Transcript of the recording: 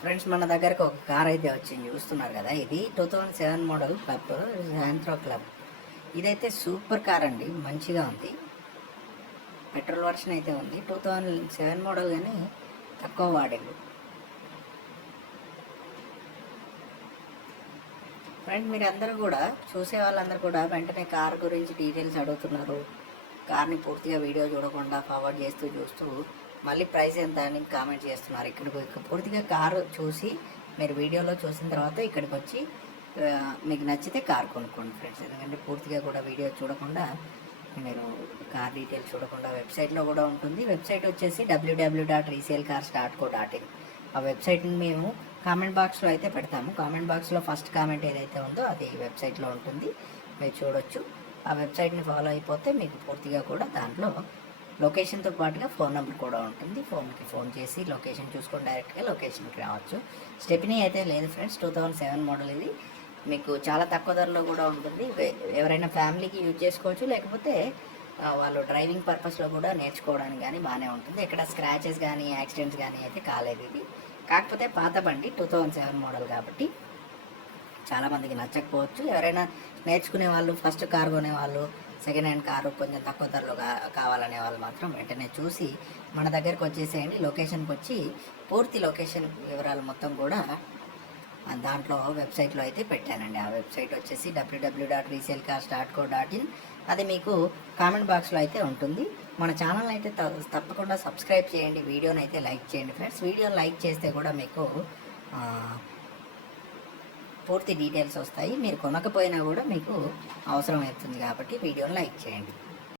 Friends మన దగ్గరకు ఒక కార్ అయితే వచ్చింది. చూస్తున్నారు కదా ఇది two thousand seven model club Santro club. ఇదైతే సూపర్ కార్ అండి మంచిగా ఉంది. పెట్రోల్ వర్షన్ అయితే ఉంది. టూ థౌజండ్ సెవెన్ మోడల్ కానీ తక్కువ వాడేది. ఫ్రెండ్ మీరు అందరూ కూడా చూసే వాళ్ళందరూ కూడా వెంటనే కార్ గురించి డీటెయిల్స్ అడుగుతున్నారు. కార్ని పూర్తిగా వీడియో చూడకుండా ఫార్వర్డ్ చేస్తూ చూస్తూ మళ్ళీ ప్రైస్ ఎంత అని కామెంట్ చేస్తున్నారు. ఇక్కడికి పూర్తిగా కారు చూసి మీరు వీడియోలో చూసిన తర్వాత ఇక్కడికి వచ్చి మీకు నచ్చితే కార్ కొనుక్కోండి ఫ్రెండ్స్. ఎందుకంటే పూర్తిగా కూడా వీడియో చూడకుండా మీరు కార్ డీటెయిల్స్ చూడకుండా వెబ్సైట్లో కూడా ఉంటుంది. వెబ్సైట్ వచ్చేసి WW dot resale cars dot co dot in ఆ వెబ్సైట్ని మేము కామెంట్ బాక్స్లో అయితే పెడతాము. కామెంట్ బాక్స్లో ఫస్ట్ కామెంట్ ఏదైతే ఉందో అది వెబ్సైట్లో ఉంటుంది. మీరు చూడొచ్చు. ఆ వెబ్సైట్ని ఫాలో అయిపోతే మీకు పూర్తిగా కూడా దాంట్లో లొకేషన్తో పాటుగా ఫోన్ నెంబర్ కూడా ఉంటుంది. ఫోన్కి ఫోన్ చేసి లొకేషన్ చూసుకొని డైరెక్ట్గా లొకేషన్కి రావచ్చు. స్టెప్నీ అయితే లేదు friends two thousand seven model ఇది. మీకు చాలా తక్కువ ధరలో కూడా ఉంటుంది. ఎవరైనా ఫ్యామిలీకి యూజ్ చేసుకోవచ్చు. లేకపోతే వాళ్ళు డ్రైవింగ్ పర్పస్లో కూడా నేర్చుకోవడానికి కానీ బాగానే ఉంటుంది. ఎక్కడ స్క్రాచెస్ కానీ యాక్సిడెంట్స్ కానీ అయితే కాలేదు ఇది. కాకపోతే పాత బండి టూ థౌజండ్ సెవెన్ మోడల్ కాబట్టి చాలామందికి నచ్చకపోవచ్చు. ఎవరైనా నేర్చుకునే వాళ్ళు ఫస్ట్ కార్ కొనే వాళ్ళు సెకండ్ హ్యాండ్ కారు కొంచెం తక్కువ ధరలో కావాలనే వాళ్ళు మాత్రం వెంటనే చూసి మన దగ్గరకు వచ్చేసేయండి. లొకేషన్కి వచ్చి పూర్తి లొకేషన్ వివరాలు మొత్తం కూడా దాంట్లో వెబ్సైట్లో అయితే పెట్టానండి. ఆ వెబ్సైట్ వచ్చేసి WW dot resale cars dot co dot in. అది మీకు కామెంట్ బాక్స్లో అయితే ఉంటుంది. మన ఛానల్ అయితే త- తప్పకుండా సబ్స్క్రైబ్ చేయండి. వీడియోని అయితే లైక్ చేయండి ఫ్రెండ్స్. వీడియోని లైక్ చేస్తే కూడా మీకు పూర్తి డీటెయిల్స్ వస్తాయి. మీరు కొనకపోయినా కూడా మీకు అవసరం అవుతుంది కాబట్టి వీడియోని లైక్ చేయండి.